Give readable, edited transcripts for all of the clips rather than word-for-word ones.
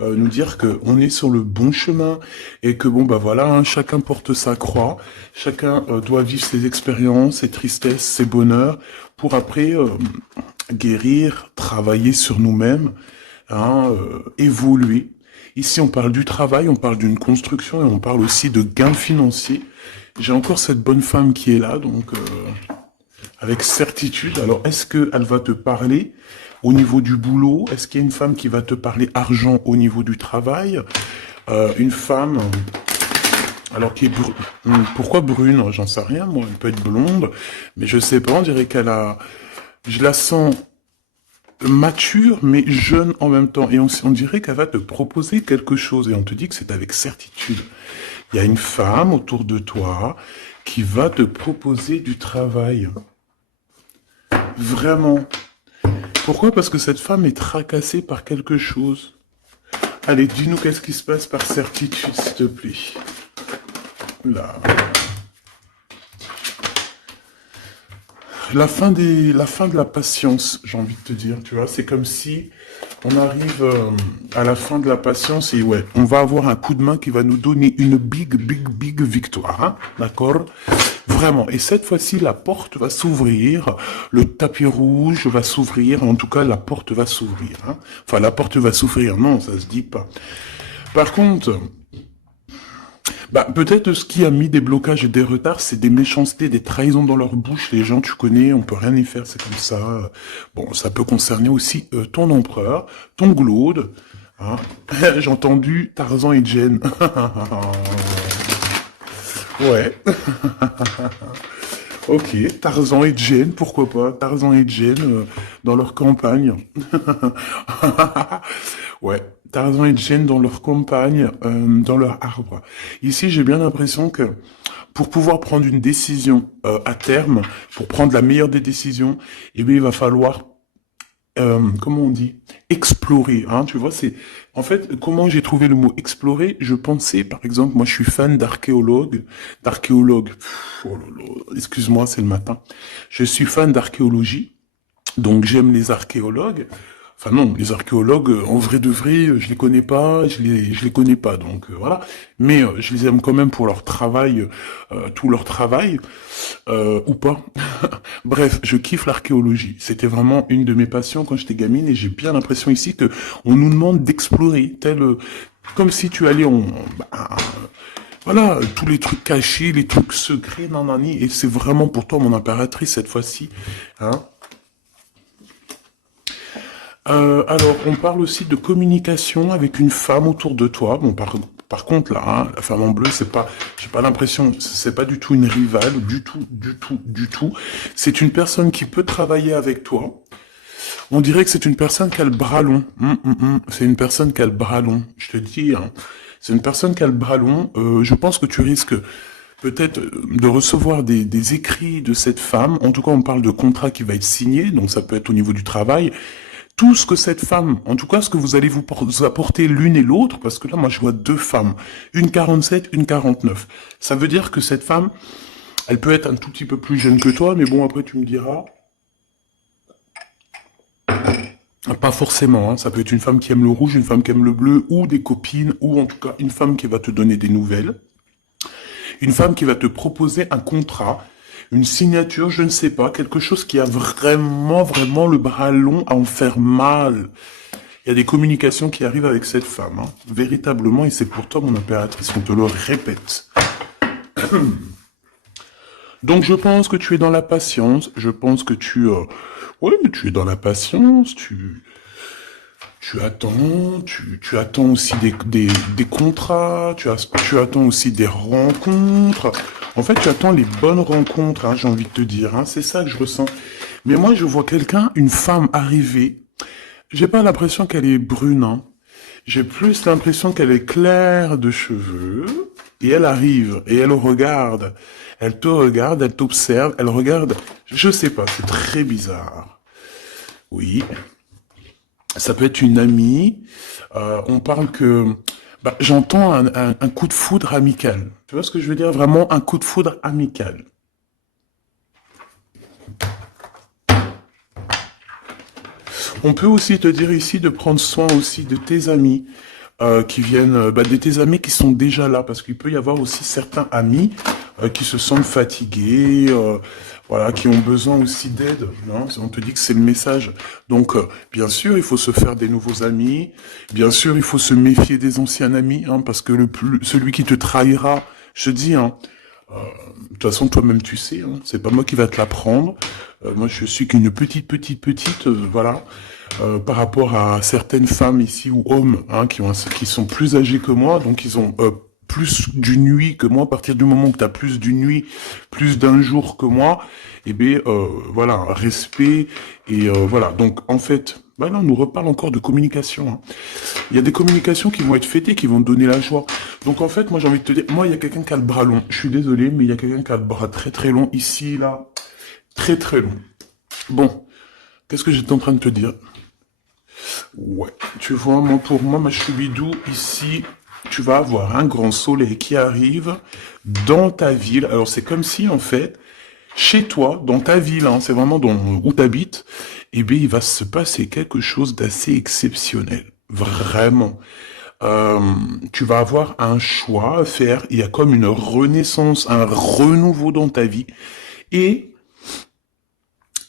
nous dire que on est sur le bon chemin et que bon bah voilà, hein, chacun porte sa croix, chacun doit vivre ses expériences, ses tristesses, ses bonheurs pour après guérir, travailler sur nous-mêmes, hein, évoluer. Ici, on parle du travail, on parle d'une construction et on parle aussi de gains financiers. J'ai encore cette bonne femme qui est là, donc avec certitude. Alors, est-ce qu'elle va te parler au niveau du boulot? Est-ce qu'il y a une femme qui va te parler argent au niveau du travail? Une femme, alors qui est pourquoi brune? J'en sais rien, moi. Elle peut être blonde, mais je sais pas. On dirait qu'elle a, je la sens mature mais jeune en même temps. Et on dirait qu'elle va te proposer quelque chose et on te dit que c'est avec certitude. Il y a une femme autour de toi qui va te proposer du travail. Vraiment. Pourquoi? Parce que cette femme est tracassée par quelque chose. Allez, dis-nous qu'est-ce qui se passe par certitude, s'il te plaît. Là. La fin de la patience, j'ai envie de te dire, tu vois, c'est comme si on arrive à la fin de la patience et ouais, on va avoir un coup de main qui va nous donner une big victoire, hein, d'accord? Vraiment. Et cette fois-ci, la porte va s'ouvrir, le tapis rouge va s'ouvrir, en tout cas, la porte va s'ouvrir, hein. Enfin, la porte va s'ouvrir, non, ça se dit pas. Par contre, bah, peut-être ce qui a mis des blocages et des retards, c'est des méchancetés, des trahisons dans leur bouche. Les gens, tu connais, on peut rien y faire, c'est comme ça. Bon, ça peut concerner aussi ton empereur, ton glaude. Hein. J'ai entendu Tarzan et Jane. Ouais. Ok, Tarzan et Jane, pourquoi pas? Tarzan et Jane dans leur campagne. Ouais, Tarzan et Jane dans leur campagne, dans leur arbre. Ici, j'ai bien l'impression que pour pouvoir prendre une décision à terme, pour prendre la meilleure des décisions, eh bien, il va falloir, comment on dit, explorer. Hein, tu vois, c'est en fait comment j'ai trouvé le mot explorer. Je pensais, par exemple, moi, je suis fan d'archéologue. Oh là là, excuse-moi, c'est le matin. Je suis fan d'archéologie. Donc j'aime les archéologues. Enfin non, les archéologues, en vrai de vrai, je les connais pas, je les connais pas, donc voilà. Mais je les aime quand même pour leur travail, tout leur travail, ou pas. Bref, je kiffe l'archéologie. C'était vraiment une de mes passions quand j'étais gamine et j'ai bien l'impression ici que on nous demande d'explorer, tel comme si tu allais bah, voilà, tous les trucs cachés, les trucs secrets, nanani, et c'est vraiment pour toi mon impératrice cette fois-ci, hein. Alors, on parle aussi de communication avec une femme autour de toi. Bon, par contre, là, hein, la femme en bleu, c'est pas, j'ai pas l'impression, c'est pas du tout une rivale, du tout. C'est une personne qui peut travailler avec toi. On dirait que c'est une personne qui a le bras long. C'est une personne qui a le bras long. Je te dis, hein, c'est une personne qui a le bras long. Je pense que tu risques peut-être de recevoir des écrits de cette femme. En tout cas, on parle de contrat qui va être signé, donc ça peut être au niveau du travail tout ce que cette femme, en tout cas ce que vous allez vous apporter l'une et l'autre, parce que là moi je vois deux femmes, une 47, une 49. Ça veut dire que cette femme, elle peut être un tout petit peu plus jeune que toi, mais bon après tu me diras, pas forcément, hein. Ça peut être une femme qui aime le rouge, une femme qui aime le bleu, ou des copines, ou en tout cas une femme qui va te donner des nouvelles, une femme qui va te proposer un contrat, une signature, je ne sais pas, quelque chose qui a vraiment le bras long à en faire mal. Il y a des communications qui arrivent avec cette femme, hein, véritablement, et c'est pour toi, mon impératrice, on te le répète. Donc je pense que tu es dans la patience, je pense que ouais, mais tu es dans la patience, tu attends, tu attends aussi des contrats, tu attends aussi des rencontres. En fait, tu attends les bonnes rencontres, hein, j'ai envie de te dire, hein, c'est ça que je ressens. Mais moi, je vois quelqu'un, une femme arriver, j'ai pas l'impression qu'elle est brune, hein. J'ai plus l'impression qu'elle est claire de cheveux, et elle arrive, et elle regarde. Elle te regarde, elle t'observe, elle regarde. Je sais pas, c'est très bizarre. Oui, ça peut être une amie. On parle que... Bah, j'entends un coup de foudre amical. Tu vois ce que je veux dire? Vraiment un coup de foudre amical. On peut aussi te dire ici de prendre soin aussi de tes amis. qui viennent de tes amis qui sont déjà là, parce qu'il peut y avoir aussi certains amis qui se sentent fatigués, voilà, qui ont besoin aussi d'aide. Non, on te dit que c'est le message. Donc, bien sûr, il faut se faire des nouveaux amis. Bien sûr, il faut se méfier des anciens amis, hein, parce que celui qui te trahira, je te dis, hein, de toute façon, toi-même, tu sais, hein, c'est pas moi qui va te l'apprendre. Moi, je suis qu'une petite, voilà, par rapport à certaines femmes ici ou hommes, hein, qui sont plus âgés que moi, donc ils ont plus d'une nuit que moi. À partir du moment où tu as plus d'une nuit, plus d'un jour que moi, eh bien, voilà, respect et voilà. Donc, en fait, bah là, on nous reparle encore de communication. Hein. Il y a des communications qui vont être fêtées, qui vont te donner la joie. Donc en fait, moi j'ai envie de te dire, moi il y a quelqu'un qui a le bras long. Je suis désolé, mais il y a quelqu'un qui a le bras très long, ici, là, très long. Bon, qu'est-ce que j'étais en train de te dire? Ouais, tu vois, moi pour moi, ma choubidou, ici, tu vas avoir un grand soleil qui arrive dans ta ville. Alors c'est comme si en fait, chez toi, dans ta ville, hein, c'est vraiment où tu habites, eh bien il va se passer quelque chose d'assez exceptionnel. Vraiment. Euh, Tu vas avoir un choix à faire. Il y a comme une renaissance, un renouveau dans ta vie. Et,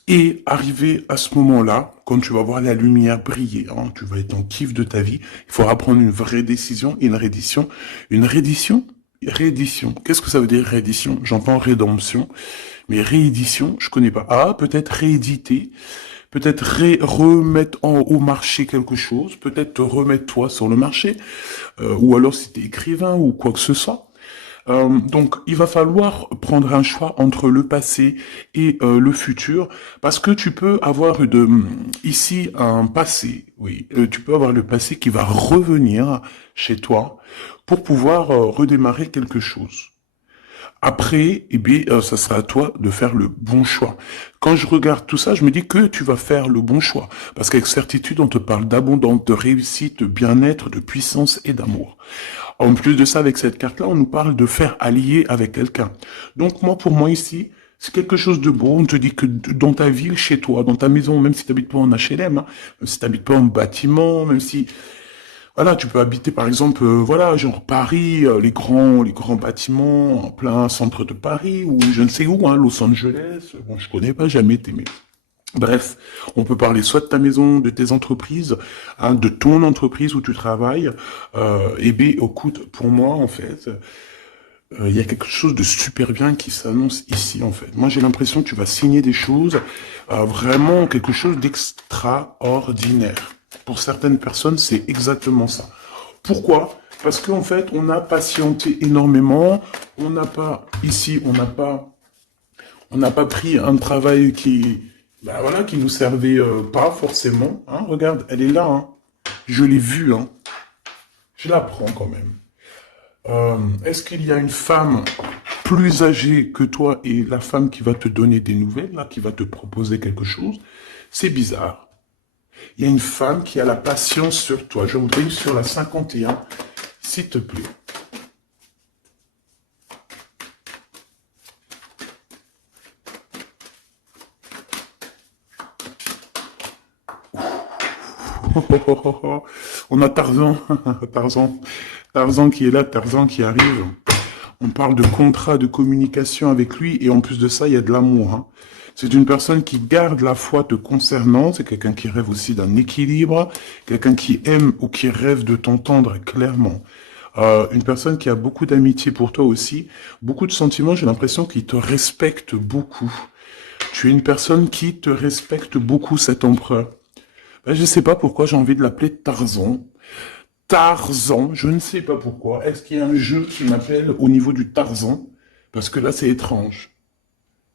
et arrivé à ce moment-là, quand tu vas voir la lumière briller, hein, tu vas être en kiff de ta vie, il faudra prendre une vraie décision et une reddition. Une reddition? Réédition. Qu'est-ce que ça veut dire réédition? J'entends rédemption, mais réédition, je connais pas. Ah, peut-être rééditer, peut-être remettre au marché quelque chose, peut-être te remettre toi sur le marché, ou alors si t'es écrivain ou quoi que ce soit. Donc, il va falloir prendre un choix entre le passé et le futur, parce que tu peux avoir ici un passé, oui, tu peux avoir le passé qui va revenir chez toi pour pouvoir redémarrer quelque chose. Après, eh bien, ça sera à toi de faire le bon choix. Quand je regarde tout ça, je me dis que tu vas faire le bon choix. Parce qu'avec certitude, on te parle d'abondance, de réussite, de bien-être, de puissance et d'amour. En plus de ça, avec cette carte-là, on nous parle de faire allier avec quelqu'un. Donc moi, pour moi ici, c'est quelque chose de beau. On te dit que dans ta ville, chez toi, dans ta maison, même si tu n'habites pas en HLM, hein, même si tu n'habites pas en bâtiment, même si voilà, tu peux habiter par exemple, voilà, genre Paris, les grands bâtiments en plein centre de Paris ou je ne sais où, hein, Los Angeles. Bon, je connais pas, jamais été, mais bref, on peut parler soit de ta maison, de tes entreprises, hein, de ton entreprise où tu travailles. Et bien, écoute, pour moi, en fait, il y a quelque chose de super bien qui s'annonce ici, en fait. Moi, j'ai l'impression que tu vas signer des choses, vraiment quelque chose d'extraordinaire. Pour certaines personnes, c'est exactement ça. Pourquoi? Parce qu'en fait, on a patienté énormément. On n'a pas, ici, on n'a pas pris un travail voilà, qui nous servait pas forcément. Hein, regarde, elle est là. Hein. Je l'ai vue. Hein. Je la prends quand même. Est-ce qu'il y a une femme plus âgée que toi et la femme qui va te donner des nouvelles, là, qui va te proposer quelque chose? C'est bizarre. Il y a une femme qui a la patience sur toi. Je voudrais sur la 51, s'il te plaît. On a Tarzan, Tarzan qui est là, Tarzan qui arrive. On parle de contrat, de communication avec lui, et en plus de ça, il y a de l'amour. Hein. C'est une personne qui garde la foi te concernant, c'est quelqu'un qui rêve aussi d'un équilibre, quelqu'un qui aime ou qui rêve de t'entendre clairement. Une personne qui a beaucoup d'amitié pour toi aussi, beaucoup de sentiments, j'ai l'impression qu'il te respecte beaucoup. Tu es une personne qui te respecte beaucoup, cet empereur. Ben, je ne sais pas pourquoi j'ai envie de l'appeler Tarzan. Tarzan, je ne sais pas pourquoi. Est-ce qu'il y a un jeu qui m'appelle au niveau du Tarzan? Parce que là, c'est étrange.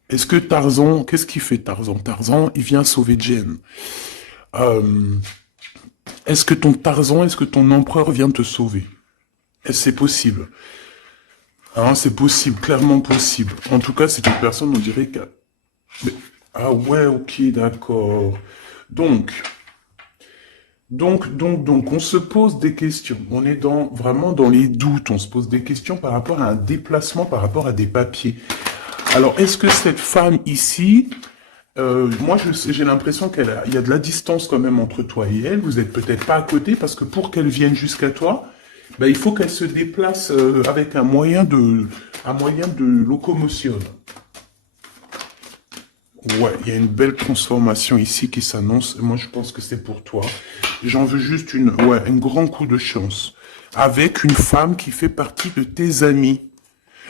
Est-ce que Tarzan, qu'est-ce qu'il fait Tarzan? Tarzan, il vient sauver Jen. Euh, est-ce que ton Tarzan, est-ce que ton empereur vient te sauver? Est-ce que c'est possible? Hein, c'est possible, clairement possible. En tout cas, c'est une personne, on dirait que... Mais- Ah ouais, ok, d'accord. Donc, on se pose des questions. On est vraiment dans les doutes. On se pose des questions par rapport à un déplacement, par rapport à des papiers. Alors, est-ce que cette femme ici, Moi, j'ai l'impression il y a de la distance quand même entre toi et elle. Vous êtes peut-être pas à côté parce que pour qu'elle vienne jusqu'à toi, ben, il faut qu'elle se déplace avec un moyen de locomotion. Ouais, il y a une belle transformation ici qui s'annonce. Moi, je pense que c'est pour toi. J'en veux juste un grand coup de chance. Avec une femme qui fait partie de tes amis.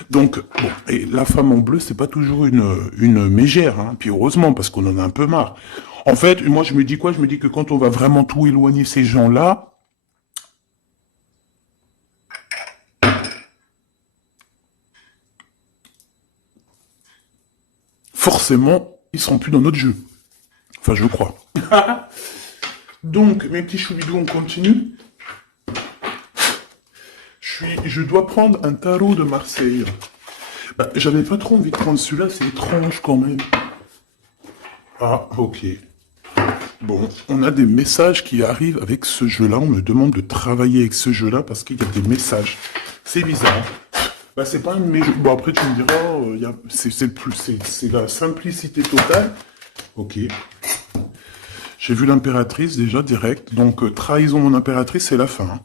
Donc, bon, et la femme en bleu, c'est pas toujours une mégère, hein. Puis heureusement, parce qu'on en a un peu marre. En fait, moi, je me dis quoi? Je me dis que quand on va vraiment tout éloigner ces gens-là, forcément, ils seront plus dans notre jeu. Enfin, je crois. Donc, mes petits choubidous, on continue. Je dois prendre un tarot de Marseille. Bah, j'avais pas trop envie de prendre celui-là, c'est étrange quand même. Ah, ok. Bon, on a des messages qui arrivent avec ce jeu-là. On me demande de travailler avec ce jeu-là parce qu'il y a des messages. C'est bizarre. Bah, c'est pas un de mes jeux. Bon, après, tu me diras, c'est la simplicité totale. Ok. J'ai vu l'impératrice déjà direct. Donc, trahison mon impératrice, c'est la fin, hein.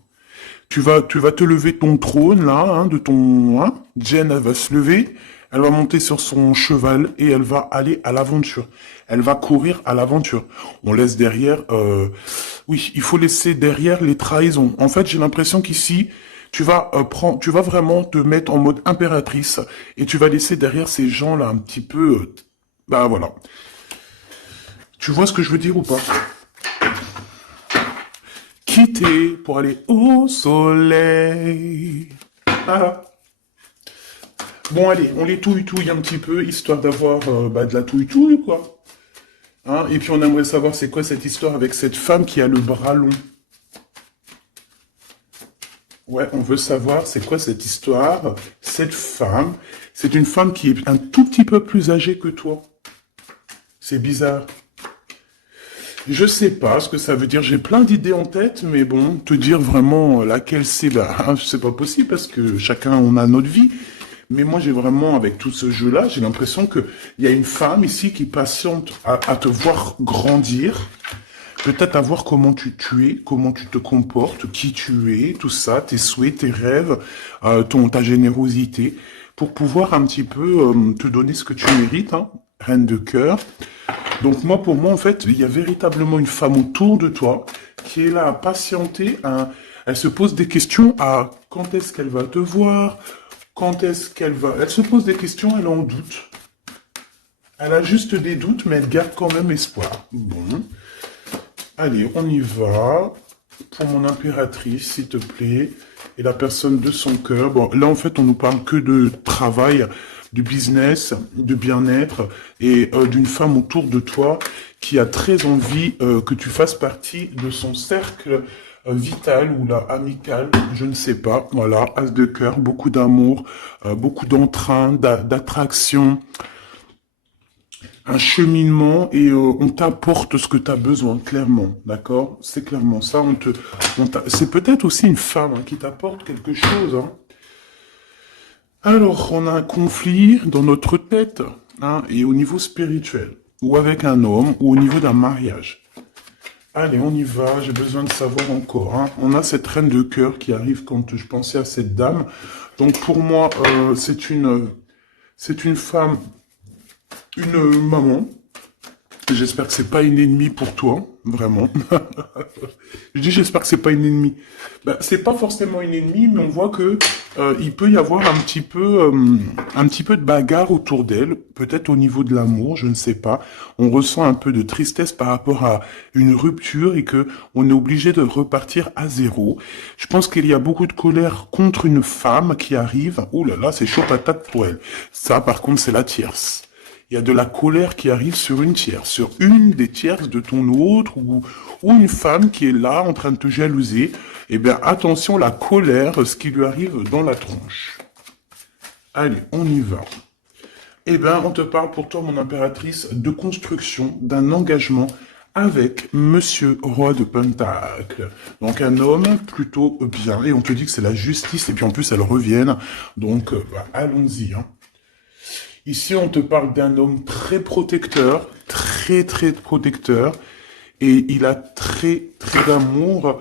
Tu vas te lever de ton trône, là, hein, de ton... Hein. Jen, elle va se lever, elle va monter sur son cheval et elle va aller à l'aventure. Elle va courir à l'aventure. On laisse derrière... Oui, il faut laisser derrière les trahisons. En fait, j'ai l'impression qu'ici, tu vas vraiment te mettre en mode impératrice et tu vas laisser derrière ces gens-là un petit peu... bah voilà. Tu vois ce que je veux dire ou pas? Quitter pour aller au soleil. Ah. Bon, allez, on les touille-touille un petit peu, histoire d'avoir de la touille-touille, quoi. Hein, et puis on aimerait savoir c'est quoi cette histoire avec cette femme qui a le bras long. Ouais, on veut savoir c'est quoi cette histoire. Cette femme, c'est une femme qui est un tout petit peu plus âgée que toi. C'est bizarre. Je sais pas ce que ça veut dire. J'ai plein d'idées en tête, mais bon, te dire vraiment laquelle c'est, bah, c'est pas possible parce que chacun on a notre vie. Mais moi, j'ai vraiment, avec tout ce jeu-là, j'ai l'impression que il y a une femme ici qui patiente à te voir grandir, peut-être à voir tu es, comment tu te comportes, qui tu es, tout ça, tes souhaits, tes rêves, ta générosité, pour pouvoir un petit peu te donner ce que tu mérites, hein, reine de cœur. Donc moi, pour moi, en fait, il y a véritablement une femme autour de toi qui est là à patienter. Elle se pose des questions à quand est-ce qu'elle va te voir, quand est-ce qu'elle va... Elle se pose des questions, elle en doute. Elle a juste des doutes, mais elle garde quand même espoir. Bon. Allez, on y va. Pour mon impératrice, s'il te plaît. Et la personne de son cœur. Bon, là, en fait, on nous parle que de travail, du business, de bien-être et d'une femme autour de toi qui a très envie que tu fasses partie de son cercle vital ou là amical, je ne sais pas. Voilà, as de cœur, beaucoup d'amour, beaucoup d'entrain, d'attraction, un cheminement et on t'apporte ce que tu as besoin, clairement, d'accord? C'est clairement ça. C'est peut-être aussi une femme hein, qui t'apporte quelque chose. Hein. Alors, on a un conflit dans notre tête hein, et au niveau spirituel, ou avec un homme, ou au niveau d'un mariage. Allez, on y va, j'ai besoin de savoir encore. Hein. On a cette reine de cœur qui arrive quand je pensais à cette dame. Donc pour moi, c'est une femme, une maman. J'espère que c'est pas une ennemie pour toi, vraiment. Je dis j'espère que c'est pas une ennemie. Ben, c'est pas forcément une ennemie, mais on voit que il peut y avoir un petit peu de bagarre autour d'elle, peut-être au niveau de l'amour, je ne sais pas. On ressent un peu de tristesse par rapport à une rupture et que on est obligé de repartir à zéro. Je pense qu'il y a beaucoup de colère contre une femme qui arrive. Ouh là là, c'est chaud patate pour elle. Ça, par contre, c'est la tierce. Il y a de la colère qui arrive sur une tierce, sur une des tierces de ton autre, ou une femme qui est là en train de te jalouser. Eh bien, attention, la colère, ce qui lui arrive dans la tronche. Allez, on y va. Eh bien, on te parle pour toi, mon impératrice, de construction, d'un engagement avec Monsieur Roi de Pentacle. Donc un homme plutôt bien, et on te dit que c'est la justice, et puis en plus elle revienne. Donc allons-y. Hein. Ici, on te parle d'un homme très protecteur, très très protecteur, et il a très très d'amour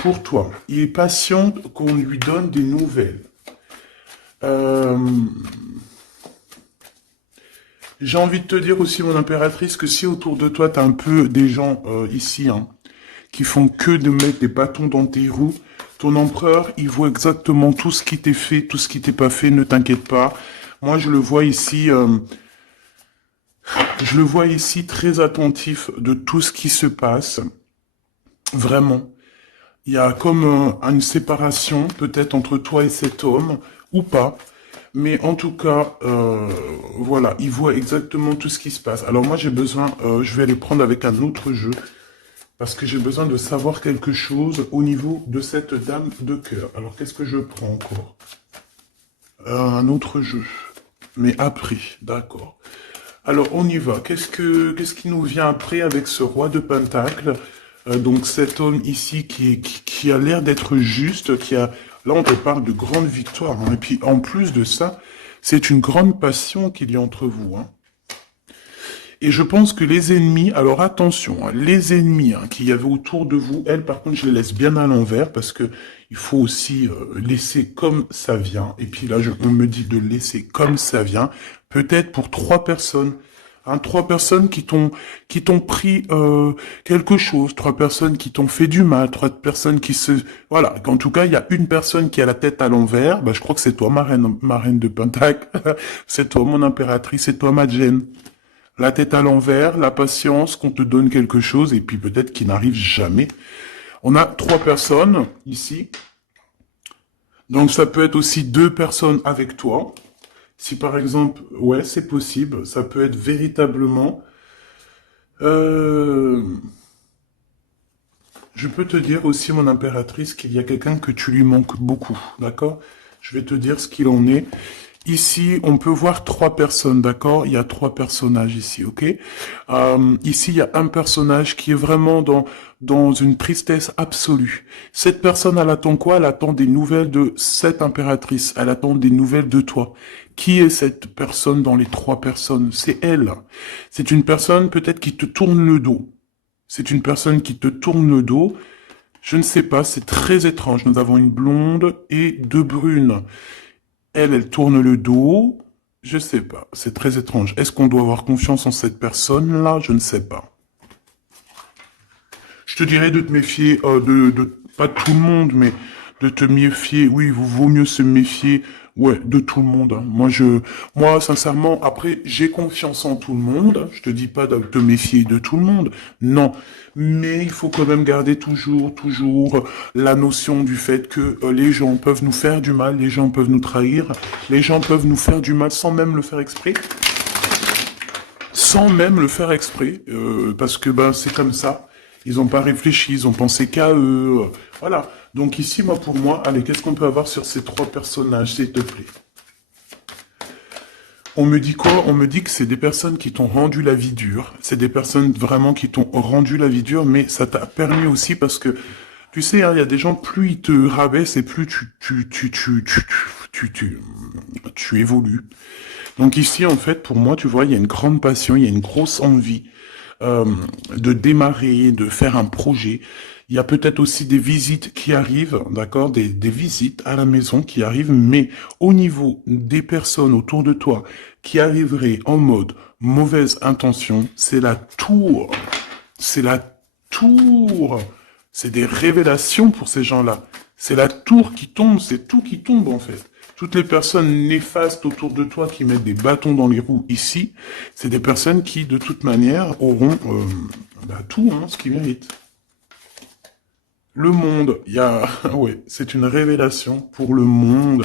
pour toi. Il est patient qu'on lui donne des nouvelles. Euh, J'ai envie de te dire aussi, mon impératrice, que si autour de toi, tu as un peu des gens ici, hein, qui font que de mettre des bâtons dans tes roues, ton empereur, il voit exactement tout ce qui t'est fait, tout ce qui t'est pas fait, ne t'inquiète pas. Moi, je le vois ici très attentif de tout ce qui se passe. Vraiment. Il y a comme une séparation, peut-être entre toi et cet homme, ou pas. Mais en tout cas, voilà, il voit exactement tout ce qui se passe. Alors moi, j'ai besoin, je vais aller prendre avec un autre jeu, parce que j'ai besoin de savoir quelque chose au niveau de cette dame de cœur. Alors, qu'est-ce que je prends encore? Un autre jeu. Mais après, d'accord. Alors, on y va. Qu'est-ce qui nous vient après avec ce roi de Pentacle? Donc, cet homme ici qui a l'air d'être juste, là, on te parle de grande victoire, hein. Et puis, en plus de ça, c'est une grande passion qu'il y a entre vous, hein. Et je pense que les ennemis, alors attention, hein, les ennemis qu'il y avait autour de vous, elles, par contre, je les laisse bien à l'envers parce que il faut aussi laisser comme ça vient. Et puis là, on me dit de laisser comme ça vient. Peut-être pour 3 personnes. Hein, 3 personnes qui t'ont pris quelque chose, 3 personnes qui t'ont fait du mal, 3 personnes qui se... Voilà, en tout cas, il y a une personne qui a la tête à l'envers, bah, je crois que c'est toi, ma reine de Pentacle, c'est toi, mon impératrice, c'est toi, ma Jane. La tête à l'envers, la patience, qu'on te donne quelque chose, et puis peut-être qu'il n'arrive jamais. On a 3 personnes ici. Donc ça peut être aussi 2 personnes avec toi. Si par exemple, ouais, c'est possible, ça peut être véritablement... Euh, je peux te dire aussi, mon impératrice, qu'il y a quelqu'un que tu lui manques beaucoup, d'accord? Je vais te dire ce qu'il en est. Ici, on peut voir 3 personnes, d'accord? Il y a 3 personnages ici, ok? Ici, il y a un personnage qui est vraiment dans une tristesse absolue. Cette personne, elle attend quoi? Elle attend des nouvelles de cette impératrice. Elle attend des nouvelles de toi. Qui est cette personne dans les 3 personnes? C'est elle. C'est une personne peut-être qui te tourne le dos. C'est une personne qui te tourne le dos. Je ne sais pas, c'est très étrange. Nous avons une blonde et 2 brunes. Elle tourne le dos. Je sais pas. C'est très étrange. Est-ce qu'on doit avoir confiance en cette personne-là? Je ne sais pas. Je te dirais de te méfier, pas de tout le monde, mais de te méfier. Oui, il vaut mieux se méfier, ouais, de tout le monde, hein. Moi, sincèrement, après, j'ai confiance en tout le monde. Je te dis pas de te méfier de tout le monde. Non. Mais il faut quand même garder toujours la notion du fait que les gens peuvent nous faire du mal, les gens peuvent nous trahir, les gens peuvent nous faire du mal sans même le faire exprès. Sans même le faire exprès, parce que ben c'est comme ça. Ils n'ont pas réfléchi, ils ont pensé qu'à eux. Voilà. Donc ici, moi, pour moi, allez, qu'est-ce qu'on peut avoir sur ces 3 personnages, s'il te plaît? On me dit quoi? On me dit que c'est des personnes qui t'ont rendu la vie dure. C'est des personnes vraiment qui t'ont rendu la vie dure, mais ça t'a permis aussi parce que, tu sais, hein, il y a des gens, plus ils te rabaissent et plus tu évolues. Donc ici, en fait, pour moi, tu vois, il y a une grande passion, il y a une grosse envie euh, de démarrer, de faire un projet. Il y a peut-être aussi des visites qui arrivent, d'accord, des visites à la maison qui arrivent, mais au niveau des personnes autour de toi qui arriveraient en mode mauvaise intention, c'est la tour. C'est la tour. C'est des révélations pour ces gens-là. C'est la tour qui tombe, c'est tout qui tombe en fait. Toutes les personnes néfastes autour de toi qui mettent des bâtons dans les roues ici, c'est des personnes qui, de toute manière, auront tout, hein, ce qu'ils méritent. Le monde, il y a... ouais, c'est une révélation pour le monde.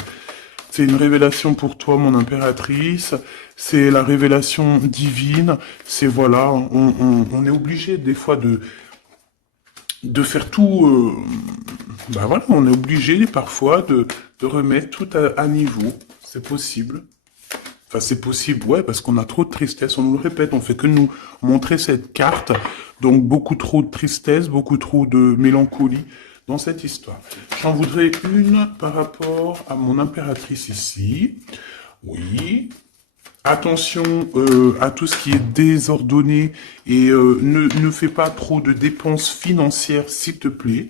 C'est une révélation pour toi, mon impératrice. C'est la révélation divine. C'est voilà, on est obligé des fois de faire tout. Ben voilà, on est obligé parfois de remettre tout à niveau. C'est possible. Enfin, c'est possible, ouais, parce qu'on a trop de tristesse. On nous le répète, on fait que nous montrer cette carte. Donc, beaucoup trop de tristesse, beaucoup trop de mélancolie dans cette histoire. J'en voudrais une par rapport à mon impératrice ici. Oui. Attention à tout ce qui est désordonné et ne fais pas trop de dépenses financières, s'il te plaît.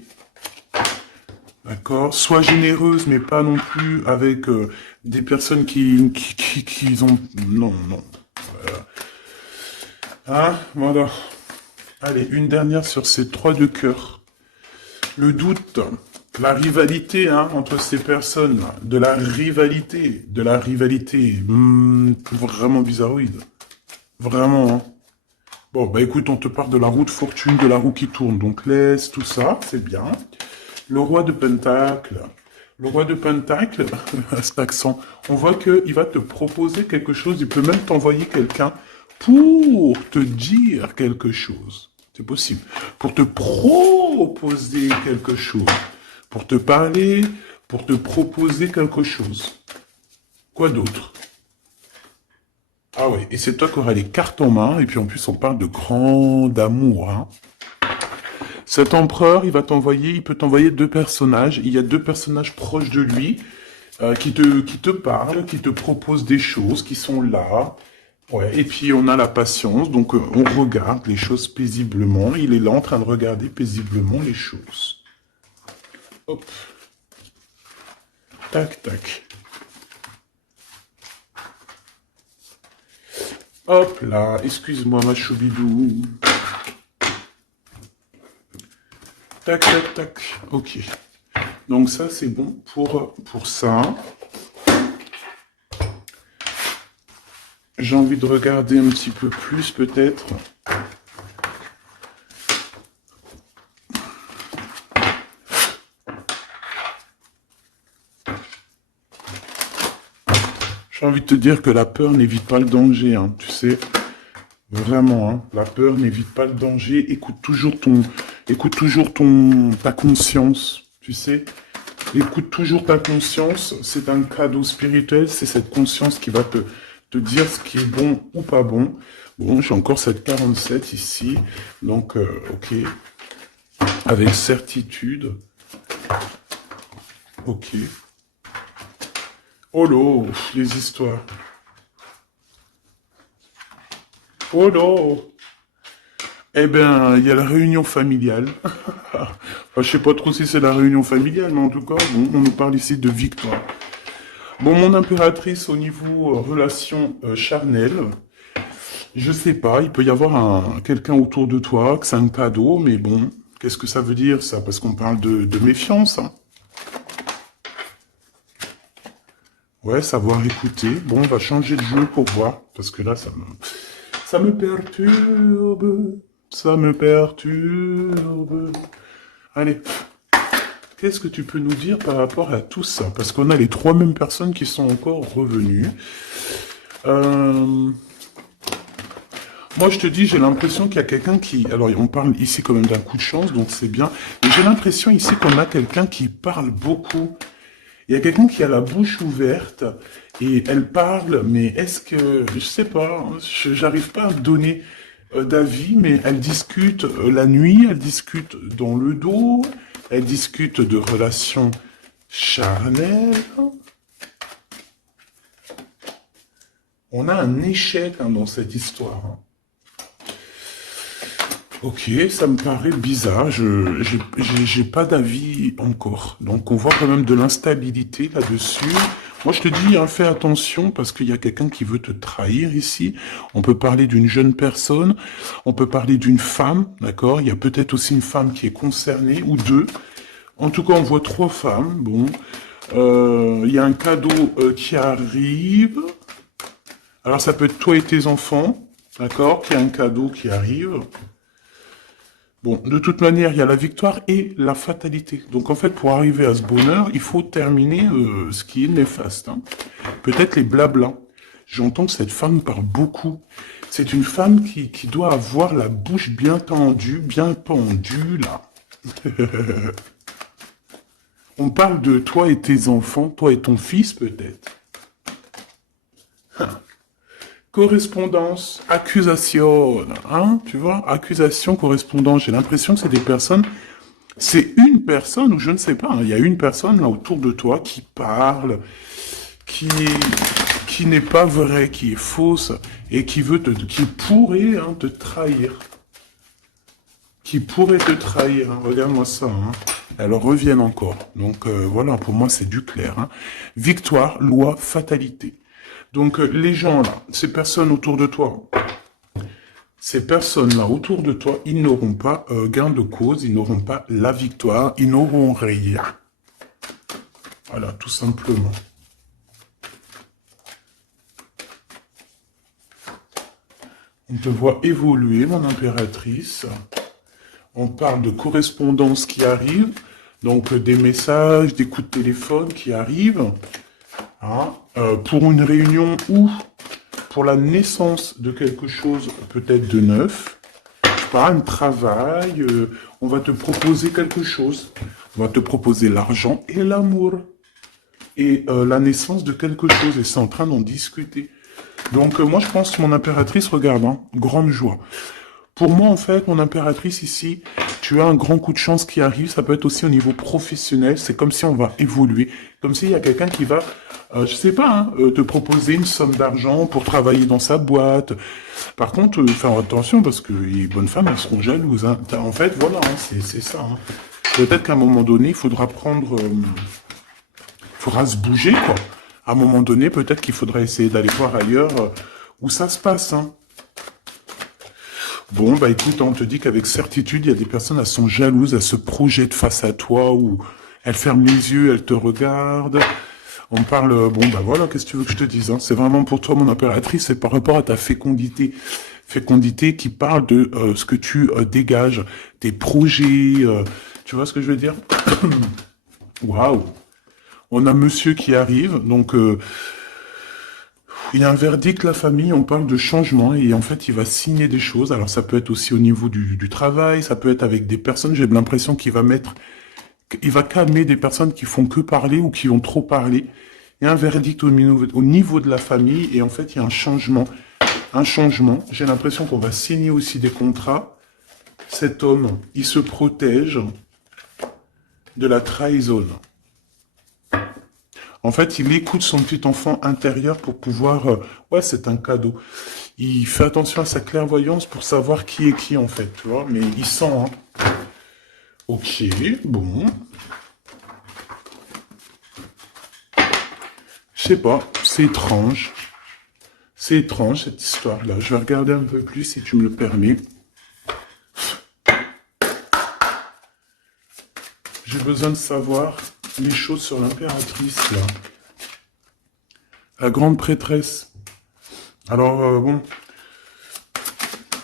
D'accord? Sois généreuse, mais pas non plus avec des personnes qui ont... Non, non. Hein? Voilà. Allez, une dernière sur ces 3 de cœur. Le doute, la rivalité entre ces personnes, de la rivalité, vraiment bizarroïde. Vraiment, hein. Bon, bah écoute, on te parle de la roue de fortune, de la roue qui tourne, donc laisse tout ça, c'est bien. Le roi de Pentacle. Le roi de Pentacle, à cet accent, on voit qu'il va te proposer quelque chose, il peut même t'envoyer quelqu'un pour te dire quelque chose. C'est possible. Pour te proposer quelque chose. Pour te parler, pour te proposer quelque chose. Quoi d'autre? Ah ouais, et c'est toi qui auras les cartes en main, et puis en plus on parle de grand amour, hein. Cet empereur, il peut t'envoyer 2 personnages. Il y a 2 personnages proches de lui qui te parlent, qui te proposent des choses, qui sont là. Ouais. Et puis on a la patience, donc on regarde les choses paisiblement. Il est là en train de regarder paisiblement les choses. Hop. Tac, tac. Hop là, excuse-moi ma choubidou. Tac, tac, tac. Ok. Donc ça, c'est bon pour ça. J'ai envie de regarder un petit peu plus, peut-être. J'ai envie de te dire que la peur n'évite pas le danger, hein, tu sais. Vraiment, hein, la peur n'évite pas le danger. Écoute toujours ta conscience, tu sais. Écoute toujours ta conscience. C'est un cadeau spirituel. C'est cette conscience qui va te dire ce qui est bon ou pas bon. Bon, j'ai encore cette 47 ici. Donc, ok. Avec certitude. Ok. Oh là, les histoires. Oh là. Eh ben, il y a la réunion familiale. Enfin, je sais pas trop si c'est la réunion familiale, mais en tout cas, bon, on nous parle ici de victoire. Bon, mon impératrice, au niveau relation charnelle, je sais pas, il peut y avoir quelqu'un autour de toi, que c'est un cadeau, mais bon, qu'est-ce que ça veut dire, ça? Parce qu'on parle de méfiance, hein. Ouais, savoir écouter. Bon, on va changer de jeu pour voir, parce que là, ça me perturbe. Ça me perturbe. Allez, qu'est-ce que tu peux nous dire par rapport à tout ça? Parce qu'on a les 3 mêmes personnes qui sont encore revenues. Moi, je te dis, j'ai l'impression qu'il y a quelqu'un qui... Alors, on parle ici quand même d'un coup de chance, donc c'est bien. Mais j'ai l'impression ici qu'on a quelqu'un qui parle beaucoup. Il y a quelqu'un qui a la bouche ouverte et elle parle, mais est-ce que... Je sais pas, j'arrive pas à donner d'avis, mais elle discute la nuit, elle discute dans le dos, elle discute de relations charnelles. On a un échec dans cette histoire. Ok, ça me paraît bizarre, j'ai pas d'avis encore. Donc on voit quand même de l'instabilité là-dessus. Moi je te dis, hein, fais attention parce qu'il y a quelqu'un qui veut te trahir ici. On peut parler d'une jeune personne, on peut parler d'une femme, d'accord? Il y a peut-être aussi une femme qui est concernée, ou 2. En tout cas, on voit 3 femmes, bon. Il y a un cadeau qui arrive. Alors ça peut être toi et tes enfants, d'accord? Qu'il y a un cadeau qui arrive. Bon, de toute manière, il y a la victoire et la fatalité. Donc, en fait, pour arriver à ce bonheur, il faut terminer ce qui est néfaste, hein. Peut-être les blablas. J'entends que cette femme parle beaucoup. C'est une femme qui doit avoir la bouche bien tendue, bien pendue, là. On parle de toi et tes enfants, toi et ton fils, peut-être. Correspondance, accusation, hein, tu vois, accusation, correspondance. J'ai l'impression que c'est des personnes, c'est une personne, ou je ne sais pas, hein, il y a une personne là autour de toi qui parle, qui qui n'est pas vraie, qui est fausse, et qui pourrait te trahir. Qui pourrait te trahir, hein. Regarde-moi ça, hein. Elles reviennent encore. Donc voilà, pour moi c'est du clair, hein. Victoire, loi, fatalité. Donc les gens là, ces personnes autour de toi, ils n'auront pas gain de cause, ils n'auront pas la victoire, ils n'auront rien. Voilà, tout simplement. On te voit évoluer, mon impératrice. On parle de correspondance qui arrive, donc des messages, des coups de téléphone qui arrivent, hein, pour une réunion ou pour la naissance de quelque chose peut-être de neuf. Je sais pas, un travail, on va te proposer quelque chose. On va te proposer l'argent et l'amour. Et la naissance de quelque chose, et c'est en train d'en discuter. Donc moi je pense, mon impératrice, regarde, hein, grande joie. Pour moi, en fait, mon impératrice ici, tu as un grand coup de chance qui arrive. Ça peut être aussi au niveau professionnel. C'est comme si on va évoluer. Comme s'il y a quelqu'un qui va, je sais pas, hein, te proposer une somme d'argent pour travailler dans sa boîte. Par contre, faire attention parce que les bonnes femmes, elles seront jalouses, hein. En fait, voilà, hein, c'est ça, hein. Peut-être qu'à un moment donné, il faudra faudra se bouger, quoi. À un moment donné, peut-être qu'il faudra essayer d'aller voir ailleurs où ça se passe, hein. Bon, bah écoute, on te dit qu'avec certitude, il y a des personnes, elles sont jalouses, elles se projettent face à toi, ou elles ferment les yeux, elles te regardent. On parle, bon, bah voilà, qu'est-ce que tu veux que je te dise, hein. C'est vraiment pour toi, mon impératrice, c'est par rapport à ta fécondité. Fécondité qui parle de ce que tu dégages, tes projets, tu vois ce que je veux dire? Waouh! On a monsieur qui arrive, donc il y a un verdict, la famille, on parle de changement, et en fait, il va signer des choses. Alors, ça peut être aussi au niveau du travail, ça peut être avec des personnes, j'ai l'impression qu'il va il va calmer des personnes qui font que parler ou qui ont trop parlé. Il y a un verdict au niveau de la famille, et en fait, il y a un changement. Un changement. J'ai l'impression qu'on va signer aussi des contrats. Cet homme, il se protège de la trahison. En fait, il écoute son petit enfant intérieur pour pouvoir... ouais, c'est un cadeau. Il fait attention à sa clairvoyance pour savoir qui est qui, en fait, tu vois. Mais il sent, hein. Ok, bon. Je sais pas, c'est étrange. C'est étrange, cette histoire-là. Je vais regarder un peu plus, si tu me le permets. J'ai besoin de savoir les choses sur l'impératrice, là. La grande prêtresse. Alors, bon,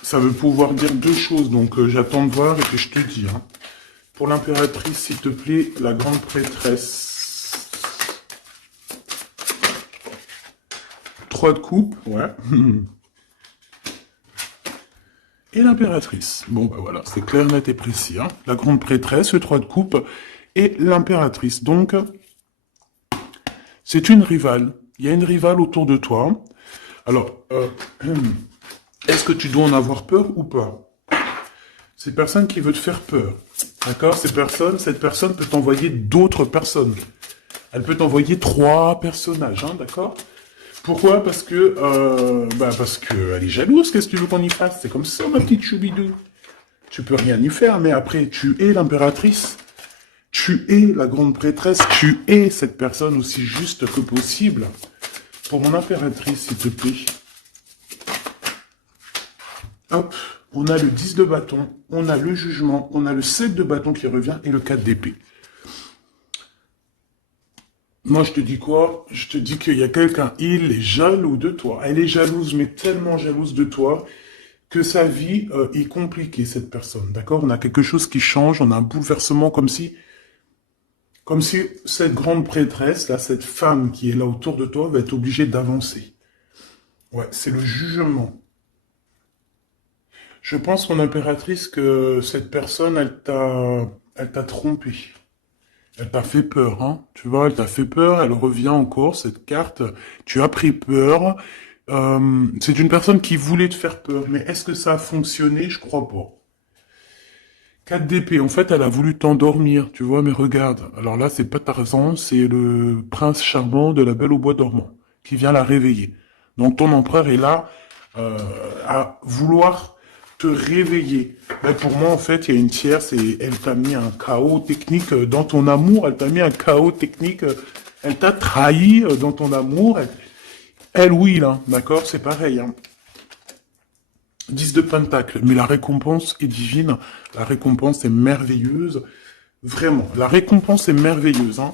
ça veut pouvoir dire deux choses, donc j'attends de voir et puis je te dis. Hein. Pour l'impératrice, s'il te plaît, la grande prêtresse. 3 de coupe, ouais. Et l'impératrice. Bon, bah voilà, c'est clair, net et précis. Hein. La grande prêtresse, le 3 de coupe, et l'impératrice. Donc, c'est une rivale. Il y a une rivale autour de toi. Alors, est-ce que tu dois en avoir peur ou pas? C'est personne qui veut te faire peur. D'accord? Cette personne peut t'envoyer d'autres personnes. Elle peut t'envoyer 3 personnages, hein, d'accord? Pourquoi? Parce que elle est jalouse, qu'est-ce que tu veux qu'on y fasse? C'est comme ça, ma petite choubidou. Tu peux rien y faire, mais après, tu es l'impératrice. Tu es la grande prêtresse. Tu es cette personne aussi juste que possible. Pour mon impératrice, s'il te plaît. Hop, on a le 10 de bâton, on a le jugement, on a le 7 de bâton qui revient et le 4 d'épée. Moi, je te dis quoi? Je te dis qu'il y a quelqu'un, il est jaloux de toi. Elle est jalouse, mais tellement jalouse de toi que sa vie est compliquée, cette personne. D'accord? On a quelque chose qui change, on a un bouleversement comme si cette grande prêtresse, là, cette femme qui est là autour de toi, va être obligée d'avancer. Ouais, c'est le jugement. Je pense, mon impératrice, que cette personne, elle t'a trompé. Elle t'a fait peur, hein. Tu vois, elle t'a fait peur, elle revient encore, cette carte. Tu as pris peur. C'est une personne qui voulait te faire peur. Mais est-ce que ça a fonctionné? Je crois pas. 4 d'épée, en fait, elle a voulu t'endormir, tu vois, mais regarde. Alors là, c'est pas Tarzan, c'est le prince charmant de la Belle au bois dormant. qui vient la réveiller. Donc ton empereur est là à vouloir te réveiller. Mais pour moi, en fait, il y a une tierce et elle t'a mis un chaos technique dans ton amour. Elle t'a mis un chaos technique. Elle t'a trahi dans ton amour. Elle, oui, là, d'accord, c'est pareil. Hein. 10 de Pentacle, mais la récompense est divine. La récompense est merveilleuse. Vraiment, la récompense est merveilleuse. Hein.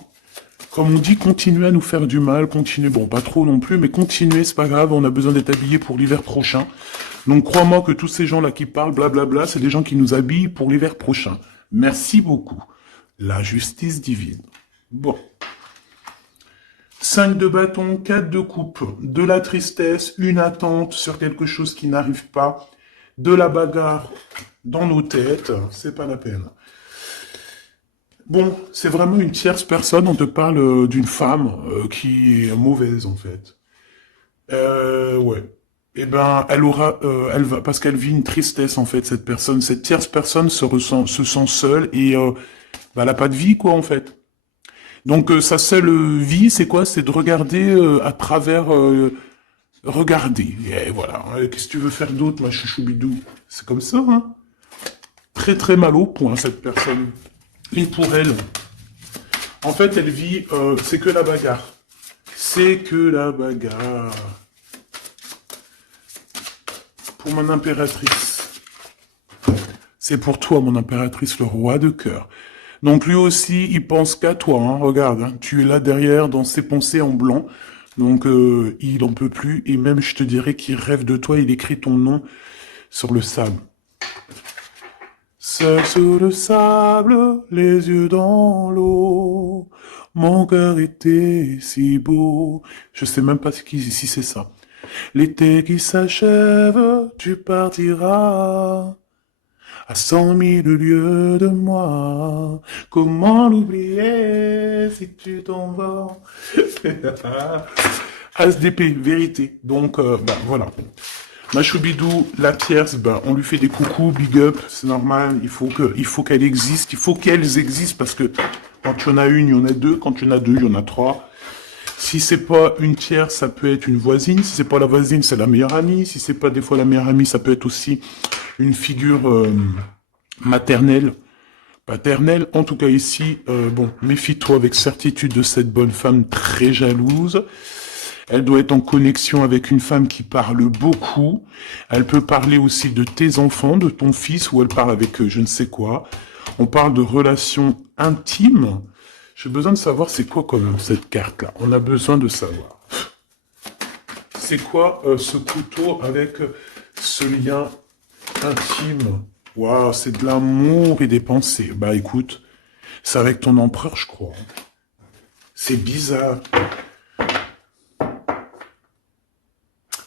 Comme on dit, continuez à nous faire du mal, continuez, bon, pas trop non plus, mais continuez, c'est pas grave, on a besoin d'être habillés pour l'hiver prochain. Donc crois-moi que tous ces gens-là qui parlent, blablabla, c'est des gens qui nous habillent pour l'hiver prochain. Merci beaucoup. La justice divine. Bon. 5 de bâton, 4 de coupe, de la tristesse, une attente sur quelque chose qui n'arrive pas, de la bagarre dans nos têtes, c'est pas la peine. Bon, c'est vraiment une tierce personne, on te parle d'une femme qui est mauvaise en fait. Ouais. Eh ben, elle va, parce qu'elle vit une tristesse en fait, cette personne, cette tierce personne se sent seule et bah, elle a pas de vie quoi en fait. Donc sa seule vie, c'est quoi? C'est de regarder à travers, regarder. Et voilà. Qu'est-ce que tu veux faire d'autre, ma chouchoubidou? C'est comme ça, hein. Très très mal au point cette personne. Et pour elle, en fait, elle vit, c'est que la bagarre. C'est que la bagarre. Pour mon impératrice. C'est pour toi, mon impératrice, le roi de cœur. Donc lui aussi, il pense qu'à toi. Hein. Regarde, hein, tu es là derrière dans ses pensées en blanc. Donc il en peut plus. Et même, je te dirais qu'il rêve de toi. Il écrit ton nom sur le sable. Seul sous le sable, les yeux dans l'eau, mon cœur était si beau. Je sais même pas si c'est ça. L'été qui s'achève, tu partiras à 100 000 lieues de moi. Comment l'oublier si tu t'en vas? SDP, vérité. Donc, voilà. Machoubidou, la tierce, on lui fait des coucous, big up, c'est normal, il faut qu'elle existe, il faut qu'elles existent, parce que quand il y en a une, il y en a deux, quand il y en a deux, il y en a trois. Si c'est pas une tierce, ça peut être une voisine, si c'est pas la voisine, c'est la meilleure amie, si c'est pas des fois la meilleure amie, ça peut être aussi une figure maternelle, paternelle. En tout cas ici, méfie-toi avec certitude de cette bonne femme très jalouse. Elle doit être en connexion avec une femme qui parle beaucoup. Elle peut parler aussi de tes enfants, de ton fils, ou elle parle avec je ne sais quoi. On parle de relations intimes. J'ai besoin de savoir c'est quoi comme cette carte-là. On a besoin de savoir. C'est quoi ce couteau avec ce lien intime? Waouh, c'est de l'amour et des pensées. Bah écoute, c'est avec ton empereur, je crois. C'est bizarre.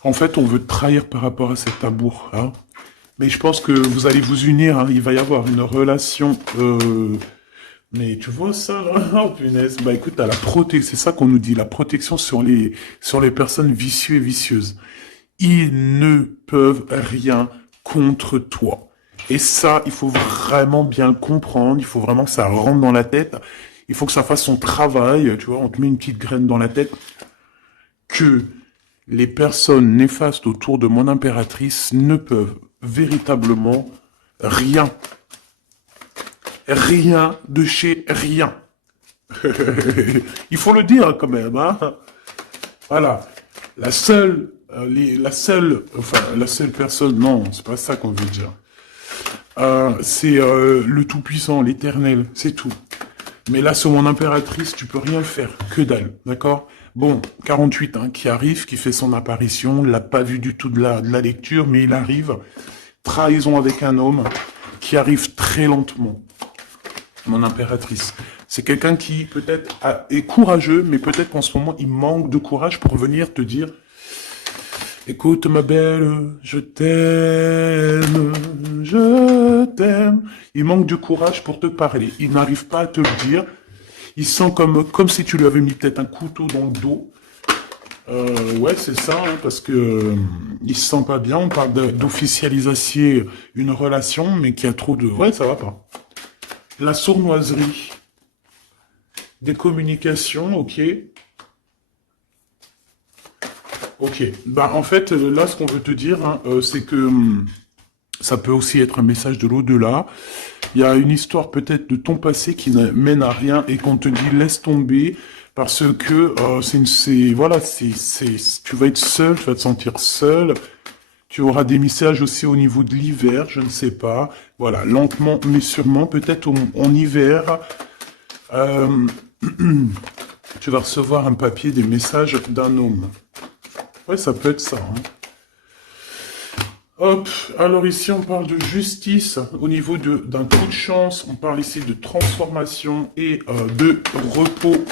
En fait, on veut te trahir par rapport à cet amour. Hein. Mais je pense que vous allez vous unir. Hein. Il va y avoir une relation... Mais tu vois ça, là? Oh, punaise. Bah écoute, t'as la protection. C'est ça qu'on nous dit. La protection sur les personnes vicieuses et vicieuses. Ils ne peuvent rien contre toi. Et ça, il faut vraiment bien le comprendre. Il faut vraiment que ça rentre dans la tête. Il faut que ça fasse son travail. Tu vois, on te met une petite graine dans la tête. Que... les personnes néfastes autour de mon impératrice ne peuvent véritablement rien. Rien de chez rien. Il faut le dire quand même. Hein. Voilà. La seule personne, non, c'est pas ça qu'on veut dire. C'est le Tout-Puissant, l'Éternel, c'est tout. Mais là, sur mon impératrice, tu peux rien faire, que dalle, d'accord? Bon, 48, hein, qui arrive, qui fait son apparition, on l'a pas vu du tout de la lecture, mais il arrive. Trahison avec un homme qui arrive très lentement. Mon impératrice. C'est quelqu'un qui peut-être est courageux, mais peut-être qu'en ce moment, il manque de courage pour venir te dire « Écoute ma belle, je t'aime, je t'aime. » Il manque de courage pour te parler. Il n'arrive pas à te le dire. Il sent comme si tu lui avais mis peut-être un couteau dans le dos. Ouais, c'est ça, hein, parce que il se sent pas bien. On parle d'officialiser une relation, mais qui a trop de... Ouais, ça va pas. La sournoiserie. Des communications, ok. Ok. Bah, en fait, là, ce qu'on veut te dire, hein, c'est que ça peut aussi être un message de l'au-delà. Il y a une histoire peut-être de ton passé qui ne mène à rien et qu'on te dit laisse tomber parce que voilà, tu vas être seul, tu vas te sentir seul. Tu auras des messages aussi au niveau de l'hiver, je ne sais pas. Voilà, lentement mais sûrement, peut-être en hiver, euh, tu vas recevoir un papier, des messages d'un homme. Ouais, ça peut être ça, hein. Hop, alors ici on parle de justice au niveau d'un coup de chance, on parle ici de transformation et de repos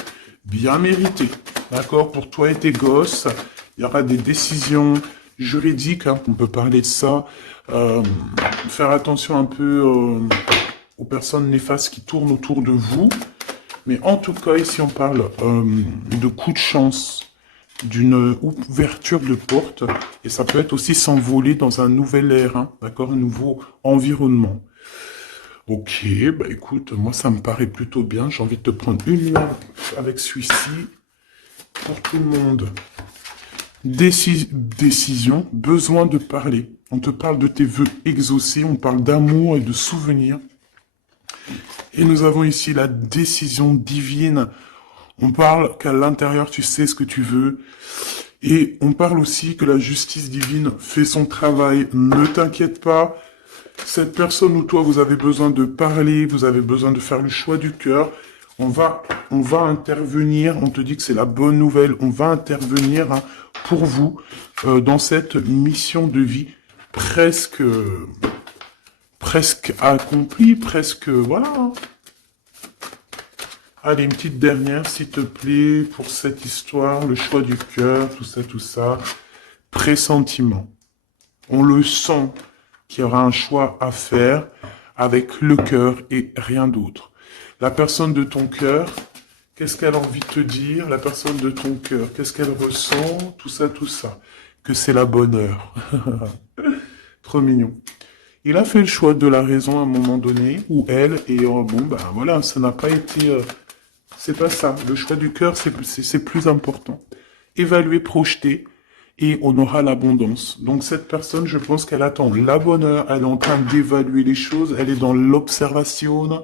bien mérité. D'accord, pour toi et tes gosses, il y aura des décisions juridiques, hein, on peut parler de ça. Euh, Faire attention un peu aux personnes néfastes qui tournent autour de vous. Mais en tout cas, ici on parle de coup de chance, d'une ouverture de porte, et ça peut être aussi s'envoler dans un nouvel air, hein, d'accord, un nouveau environnement. Ok, bah écoute, moi ça me paraît plutôt bien, j'ai envie de te prendre une là avec celui-ci, pour tout le monde. Décision, besoin de parler. On te parle de tes vœux exaucés, on parle d'amour et de souvenirs. Et nous avons ici la décision divine. On parle qu'à l'intérieur, tu sais ce que tu veux. Et on parle aussi que la justice divine fait son travail. Ne t'inquiète pas. Cette personne ou toi, vous avez besoin de parler, vous avez besoin de faire le choix du cœur. On va intervenir. On te dit que c'est la bonne nouvelle. On va intervenir, hein, pour vous dans cette mission de vie presque accomplie, presque voilà, hein. Allez, une petite dernière, s'il te plaît, pour cette histoire, le choix du cœur, tout ça, tout ça. Pressentiment. On le sent qu'il y aura un choix à faire avec le cœur et rien d'autre. La personne de ton cœur, qu'est-ce qu'elle a envie de te dire? La personne de ton cœur, qu'est-ce qu'elle ressent? Tout ça, tout ça. Que c'est la bonne heure. Trop mignon. Il a fait le choix de la raison à un moment donné, ou elle, et bon, ben voilà, ça n'a pas été... c'est pas ça. Le choix du cœur, c'est plus important. Évaluer, projeter, et on aura l'abondance. Donc cette personne, je pense qu'elle attend la bonne heure, elle est en train d'évaluer les choses, elle est dans l'observation,